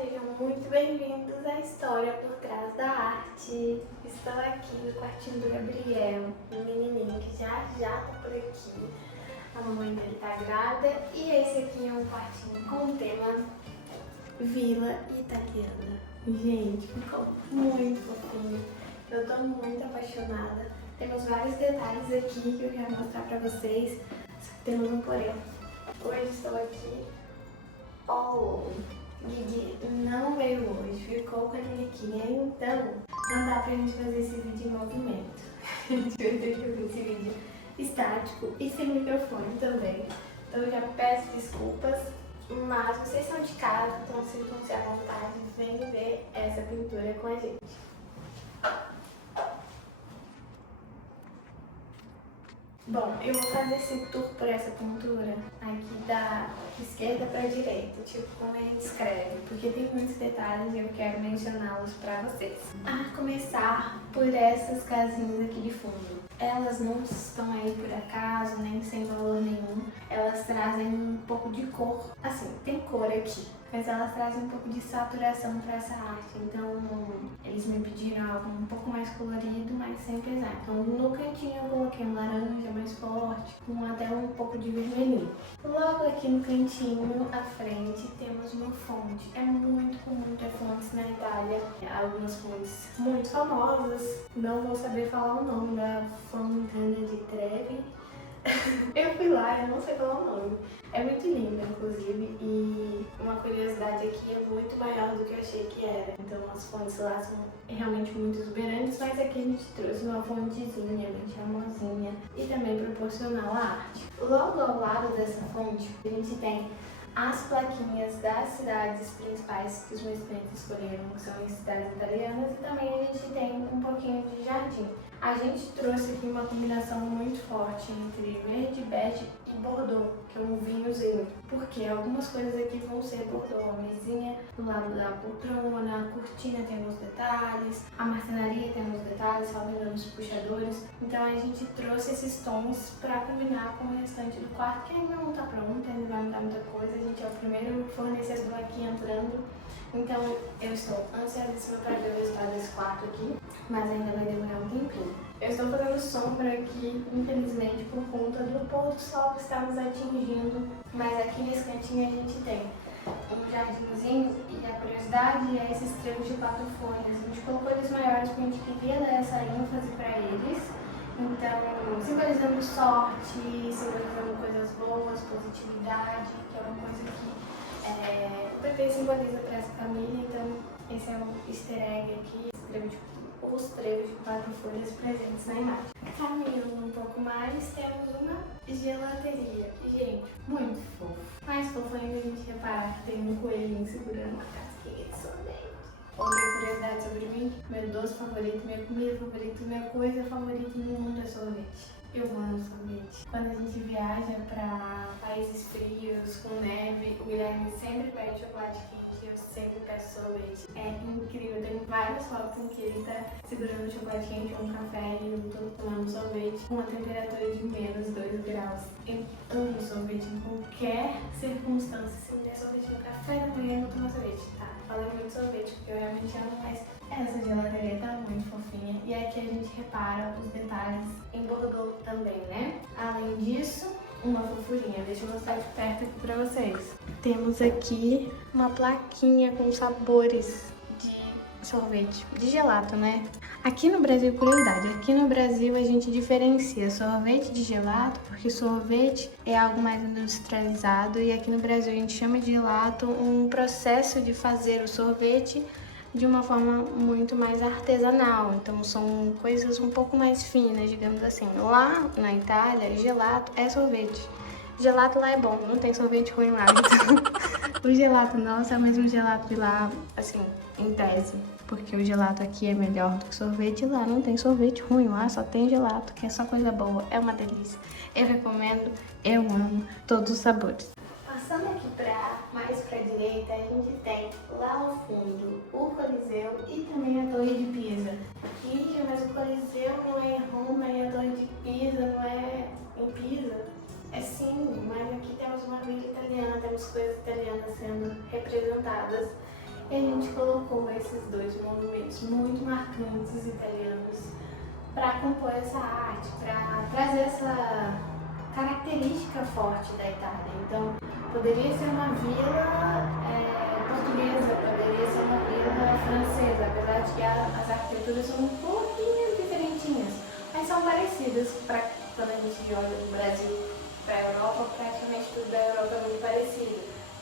sejam muito bem-vindos à história por trás da arte. Estou aqui no quartinho do Gabriel, um menininho que já tá por aqui. A mamãe dele tá grávida e esse aqui é um quartinho com o tema Vila Italiana. Gente, ficou muito fofinho. Eu tô muito apaixonada. Temos vários detalhes aqui que eu quero mostrar pra vocês. Só que temos um porém. Hoje estou aqui Gigi não veio hoje, ficou com a Niliquinha, então não dá pra gente fazer esse vídeo em movimento. A gente vai ter que fazer esse vídeo estático e sem microfone também. Então eu já peço desculpas, mas vocês são de casa, então sintam-se à vontade, venham ver essa pintura com a gente. Bom, eu vou fazer esse tour por essa pintura aqui da esquerda para a direita, tipo como a gente escreve, porque tem muitos detalhes e eu quero mencioná-los para vocês. A começar por essas casinhas aqui de fundo. Elas não estão aí por acaso, nem sem valor nenhum. Elas trazem um pouco de cor. Assim, tem cor aqui, mas elas trazem um pouco de saturação para essa arte. Então, eles me pediram algo um pouco mais colorido, mas sem pesar. Então, no cantinho eu coloquei um laranja mais forte, com até um pouco de vermelhinho. Logo aqui no cantinho, à frente, temos uma fonte. É muito comum ter fontes na Itália. Algumas fontes muito famosas. Não vou saber falar o nome da Fontana di Trevi. Eu fui lá, eu não sei falar o nome. É muito linda, inclusive, e uma curiosidade aqui é muito maior do que eu achei que era. Então as fontes lá são realmente muito exuberantes, mas aqui a gente trouxe uma fontezinha bem charmosinha e também proporcional à arte. Logo ao lado dessa fonte, a gente tem as plaquinhas das cidades principais que os meus clientes escolheram, que são as cidades italianas, e também a gente tem um pouquinho de jardim. A gente trouxe aqui uma combinação muito forte entre verde, bege e bordeaux, que é um vinhozinho, porque algumas coisas aqui vão ser bordeaux. A mesinha do lado da poltrona, a cortina tem alguns detalhes, a marcenaria tem alguns detalhes, salvo os puxadores. Então a gente trouxe esses tons para combinar com o restante do quarto, que ainda não está pronto, ainda vai mudar muita coisa. A gente é o primeiro fornecedor aqui entrando, então eu estou ansiosíssima para ver o resultado desse quarto aqui, mas ainda vai demorar um tempinho. Eu estou fazendo sombra aqui, infelizmente, por conta do pôr do sol que está nos atingindo, mas aqui nesse cantinho a gente tem um jardinzinho e a curiosidade é esses trevos de 4 folhas. A gente colocou eles maiores porque a gente queria dar essa ênfase para eles. Então, simbolizando sorte, simbolizando coisas boas, positividade, que é uma coisa que o bebê simboliza para essa família. Então, esse é um easter egg aqui, os trevos de 4 folhas presentes na imagem. Caminhando um pouco mais, temos uma gelateria. Gente, muito fofo. Mais fofo ainda a gente repara que tem um coelhinho segurando uma casquinha de sorvete. Outra curiosidade sobre mim, meu doce favorito, minha comida favorita, minha coisa favorita no mundo é sorvete. Eu amo sorvete. Quando a gente viaja para países frios, com neve, o Guilherme sempre pede chocolate quente e eu sempre peço sorvete. É incrível, tem várias fotos em que ele tá segurando o chocolate quente ou um café e eu tô tomando sorvete com uma temperatura de menos 2 graus. Eu amo sorvete em qualquer circunstância. Se me der sorvete no café da manhã, eu vou tomar sorvete, tá? Falando muito sorvete, porque eu realmente amo, mas essa gelateria tá muito fofinha. E aqui a gente repara os detalhes em bordeaux também, né? Além disso, uma fofurinha. Deixa eu mostrar de perto aqui pra vocês. Temos aqui uma plaquinha com sabores de sorvete, de gelato, né? Aqui no Brasil, curiosidade, aqui no Brasil a gente diferencia sorvete de gelato, porque sorvete é algo mais industrializado e aqui no Brasil a gente chama de gelato um processo de fazer o sorvete de uma forma muito mais artesanal, então são coisas um pouco mais finas, digamos assim. Lá na Itália, gelato é sorvete. Gelato lá é bom, não tem sorvete ruim lá, então o gelato nosso é o mesmo gelato de lá, assim, em tese. Porque o gelato aqui é melhor do que sorvete e lá não tem sorvete ruim, lá só tem gelato, que é só coisa boa, é uma delícia. Eu recomendo, eu amo todos os sabores. Passando aqui mais pra direita, a gente tem lá ao fundo o Coliseu e também a Torre de Pisa. Ih, mas o Coliseu não é em Roma e a Torre de Pisa não é em Pisa? É sim, mas aqui temos uma vila italiana, temos coisas italianas sendo representadas. E a gente colocou esses dois monumentos muito marcantes italianos para compor essa arte, para trazer essa característica forte da Itália. Então, poderia ser uma vila portuguesa, poderia ser uma vila francesa, apesar de que as arquiteturas são um pouquinho diferentinhas, mas são parecidas. Quando a gente olha do Brasil para a Europa, praticamente tudo da Europa é muito parecido.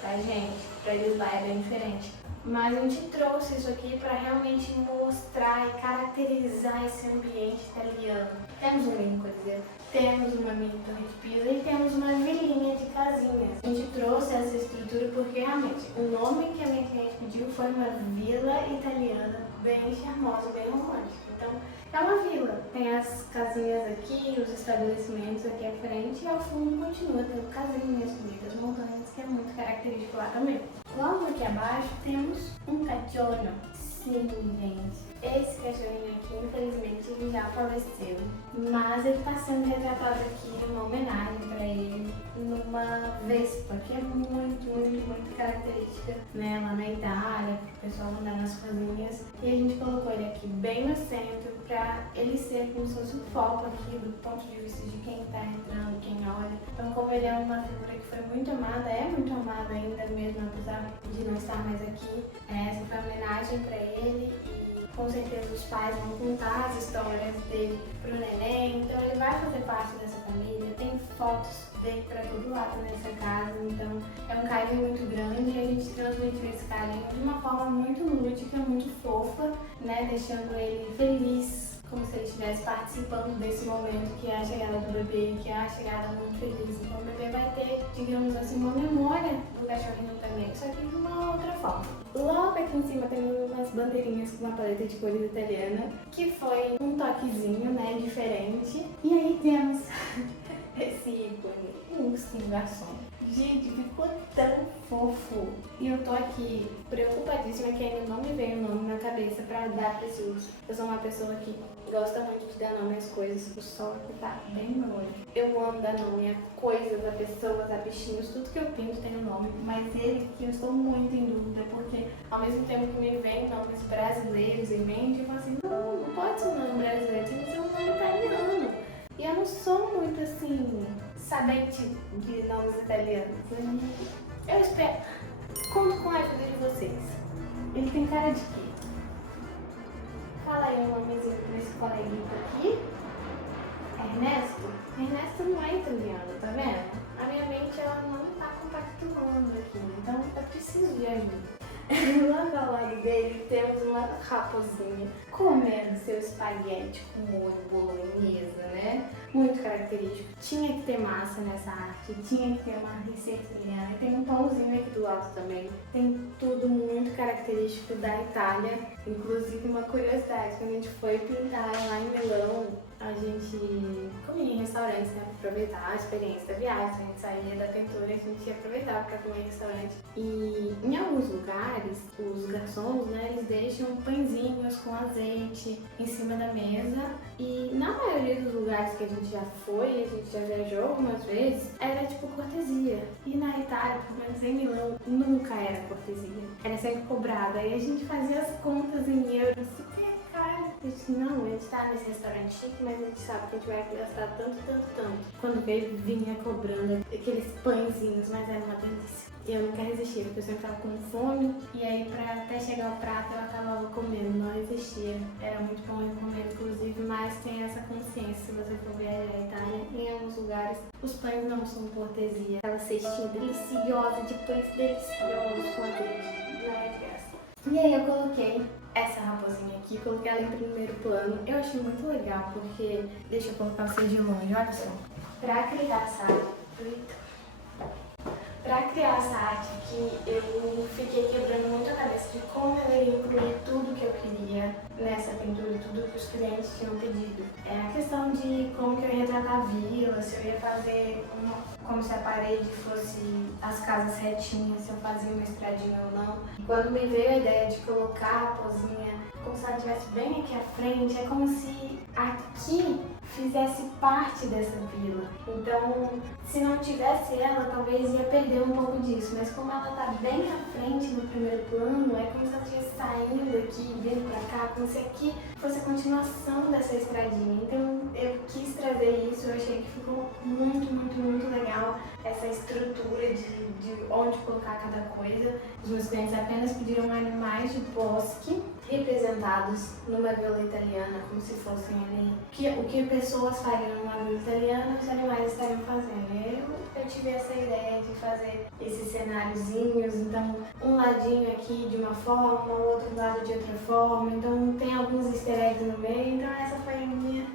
Pra gente, para eles lá é bem diferente. Mas a gente trouxe isso aqui para realmente mostrar e caracterizar esse ambiente italiano. Temos um mini coliseu, temos uma mini torre de Pisa e temos uma vilinha de casinhas. A gente trouxe essa estrutura porque realmente o nome que a minha cliente pediu foi uma vila italiana bem charmosa, bem romântica. Então é uma vila, tem as casinhas aqui, os estabelecimentos aqui à frente e ao fundo continua tendo casinhas no meio das montanhas, que é muito característico lá também. Logo aqui abaixo temos um cachorro. Sim, gente. Esse cachorrinho aqui, infelizmente, ele já faleceu. Mas ele está sendo retratado aqui numa homenagem para ele, numa Vespa, que é muito característica, né, lá na Itália, o pessoal andar nas ruinhas. E a gente colocou ele aqui bem no centro para ele ser como se fosse um foco aqui do ponto de vista de quem está entrando, quem olha. Então, como ele é uma figura que foi muito amada, é muito amada ainda mesmo, apesar de não estar mais aqui, essa foi uma homenagem para ele e com certeza os pais vão contar as histórias dele pro neném, então ele vai fazer parte dessa família, tem fotos dele para todo lado nessa casa, então é um carinho muito grande e a gente transmitiu esse carinho de uma forma muito lúdica, muito fofa, né, deixando ele feliz, como se ele estivesse participando desse momento que é a chegada do bebê, que é a chegada muito feliz. Então o bebê vai ter, digamos assim, uma memória do cachorrinho também, só que de uma outra forma. Logo aqui em cima temos umas bandeirinhas com uma paleta de cores italiana, que foi um toquezinho, né, diferente. E aí temos esse ícone, um ursinho garçom. Gente, ficou tão fofo. E eu tô aqui preocupadíssima que ainda não me veio o nome na cabeça pra dar pra esse urso. Eu sou uma pessoa que gosta muito de dar nome às coisas. O sol aqui tá bem no olho. Eu amo dar nome a coisas, a pessoas, a bichinhos. Tudo que eu pinto tem um nome. Mas ele aqui eu estou muito em dúvida. Porque ao mesmo tempo que me vem nomes brasileiros em mente, eu falo assim, não pode ser um nome brasileiro, tem que ser um nome italiano. E eu não sou muito assim, sabente de nomes italianos. Eu espero. Conto com a ajuda de vocês. Ele tem cara de quê? Fala aí o nomezinho desse coleguinha aqui. Ernesto? Ernesto não é italiano, tá vendo? A minha mente ela não tá compactuando aqui, então eu preciso de ajuda. Logo ao lado dele temos uma raposinha comendo seu espaguete com molho bolonhesa, né? Muito característico. Tinha que ter massa nessa arte, tinha que ter uma receitinha. E tem um pãozinho aqui do lado também. Tem tudo muito característico da Itália. Inclusive uma curiosidade, quando a gente foi pintar lá em Milão, a gente comia em restaurantes, né? Pra aproveitar a experiência da viagem. A gente saía da pintura e a gente ia aproveitar para comer em restaurante. E em alguns lugares, os garçons, né, eles deixam pãezinhos com azeite em cima da mesa. E na maioria dos lugares que a gente já foi, a gente já viajou algumas vezes, era tipo cortesia. E na Itália, pelo menos em Milão, nunca era cortesia. Era sempre cobrado. Aí a gente fazia as contas em euros, super caro. A gente, não, a gente tá nesse restaurante chique, mas a gente sabe que a gente vai gastar tanto. Quando veio, vinha cobrando aqueles pãezinhos, mas era uma delícia. E eu nunca resistia, porque eu sempre tava com fome. E aí, pra até chegar ao prato, eu acabava comendo, não resistia. Era muito bom eu comer, inclusive, mas tem essa consciência, se você for viajar à Itália, em alguns lugares, os pães não são cortesia. Aquela cestinha deliciosa, de pães deliciosos com azeite. Não é graça. E aí eu coloquei essa raposinha aqui, coloquei ela em primeiro plano. Eu achei muito legal, porque... Deixa eu colocar vocês de longe, olha só. Pra criar essa arte aqui, eu fiquei quebrando muito a cabeça de como eu iria incluir tudo que eu queria nessa pintura, tudo que os clientes tinham pedido. É a questão de como que eu ia retratar a vila, se eu ia fazer como se a parede fosse as casas retinhas, se eu fazia uma estradinha ou não. Quando me veio a ideia de colocar a pozinha como se ela estivesse bem aqui à frente, é como se aqui fizesse parte dessa vila. Então, se não tivesse ela, talvez ia perder um pouco disso, mas como ela tá bem à frente no primeiro plano, é como se ela estivesse saindo aqui, vindo pra cá, como se aqui fosse a continuação dessa estradinha. Então, eu quis trazer isso, eu achei que ficou muito legal essa estrutura de onde colocar cada coisa. Os meus clientes apenas pediram animais de bosque representados numa vila italiana, como se fossem ali o que pessoas fariam numa vila italiana, os animais estariam fazendo. Eu tive essa ideia de fazer esses cenáriozinhos, então um ladinho aqui de uma forma, o outro lado de outra forma, então tem alguns easter eggs no meio, então essa foi a minha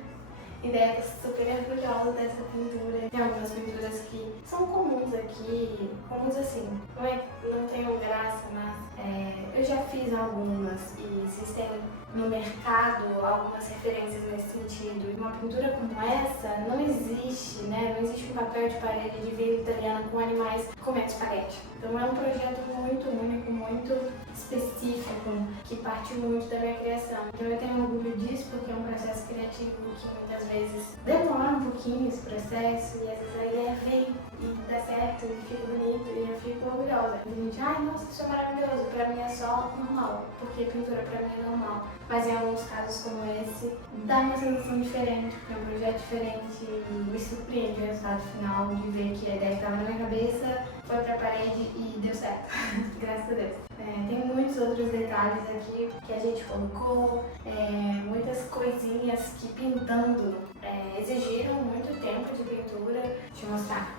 ideia, super orgulhosa dessa pintura. Tem algumas pinturas que são comuns aqui, comuns assim, não tenham graça, mas eu já fiz algumas e existem no mercado algumas referências nesse sentido. E uma pintura como essa não existe, né? Não existe um papel de parede de vila italiana com animais comendo espaguete. Então é um projeto muito único, muito específico, que partiu muito da minha criação. Então eu tenho orgulho disso porque é um processo criativo que muitas vezes demora um pouquinho esse processo e às vezes a ideia vem e dá certo e fica bonito e eu fico orgulhosa. A gente, nossa, isso é maravilhoso, pra mim é só normal, porque pintura pra mim é normal. Mas em alguns casos como esse, dá uma sensação diferente, porque é um projeto diferente e me surpreende o resultado final de ver que a ideia que estava na minha cabeça foi pra parede e deu certo, graças a Deus. Tem muitos outros detalhes aqui que a gente colocou, muitas coisinhas que pintando exigiram muito tempo de pintura. Deixa eu mostrar.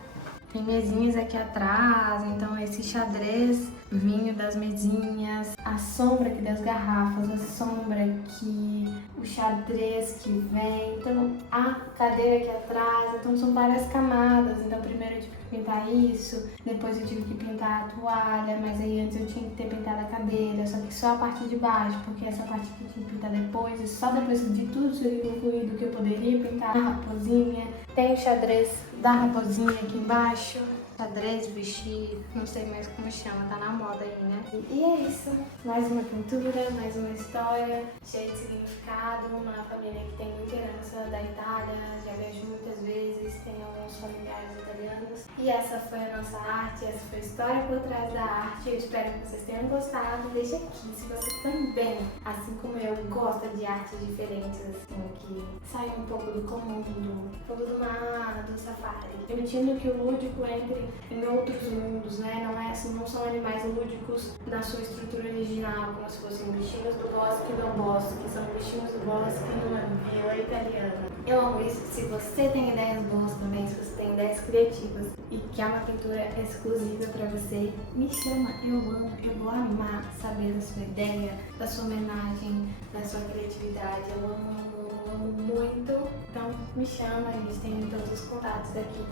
Tem mesinhas aqui atrás, então esse xadrez vinho das mesinhas, a sombra aqui das garrafas, a sombra aqui, o xadrez que vem, então a cadeira aqui atrás, então são várias camadas. Então primeiro eu tive que pintar isso, depois eu tive que pintar a toalha, mas aí antes eu tinha que ter pintado a cadeira, só que só a parte de baixo, porque essa parte que eu tinha que pintar depois, e só depois de tudo ser concluído que eu poderia pintar a raposinha. Tem o xadrez da raposinha aqui embaixo, xadrez, vestir, não sei mais como chama, tá na moda aí, né? E é isso, mais uma pintura, mais uma história cheia de significado, uma família que tem muita herança da Itália, já vejo muitas vezes, tem alguns familiares italianos. E essa foi a nossa arte, essa foi a história por trás da arte. Eu espero que vocês tenham gostado. Deixa aqui se você também, assim como eu, gosta de artes diferentes, assim, que saem um pouco do comum, do fundo do mar, do safari, permitindo que o lúdico entre em outros mundos, né? Não são animais lúdicos na sua estrutura original, como se fossem bichinhos do bosque do bosque, são bichinhos do bosque numa vila italiana. Eu amo isso. Se você tem ideias boas também, se você tem ideias criativas e quer uma pintura exclusiva pra você, me chama, eu amo, eu vou amar saber da sua ideia, da sua homenagem, da sua criatividade. Eu amo muito. Então me chama, a gente tem todos os contatos aqui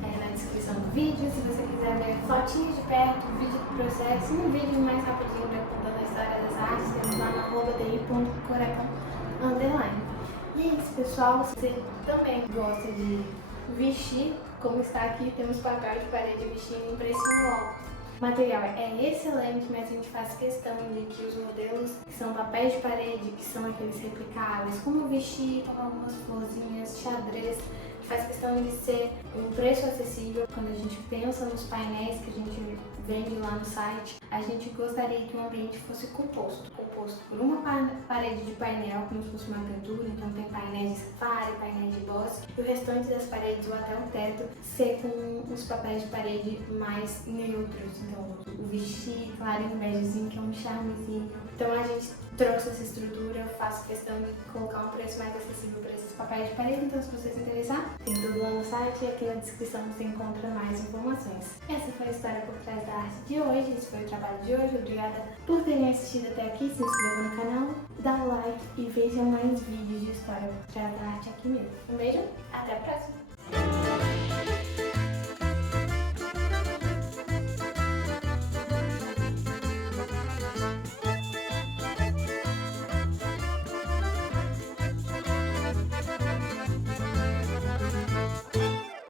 na descrição do vídeo. Se você quiser ver fotinhos de perto, vídeo do processo e um vídeo mais rapidinho contando a história das artes, temos lá no @di.coracão_. E é isso, pessoal. Se você também gosta de vestir, como está aqui, temos papel de parede vestindo impressão alto. O material é excelente, mas a gente faz questão de que os modelos que são papéis de parede, que são aqueles replicáveis, como vestir, como algumas florzinhas, xadrez, faz questão de ser um preço acessível. Quando a gente pensa nos painéis que a gente vende lá no site, a gente gostaria que o ambiente fosse composto por uma parede de painel, como se fosse uma pintura, então tem painéis de safari, painéis de bosque, e o restante das paredes ou até o teto ser com os papéis de parede mais neutros, então o vestir claro e um begezinho, que é um charmezinho. Então a gente trouxe essa estrutura, eu faço questão de colocar um preço mais acessível para esses papéis de parede, então se você se interessar, tem tudo lá no site e aqui na descrição você encontra mais informações. Essa foi a história por trás da arte de hoje, esse foi o trabalho de hoje. Obrigada por terem assistido até aqui, se inscreva no canal, dá um like e veja mais vídeos de história por trás da arte aqui mesmo. Um beijo, até a próxima!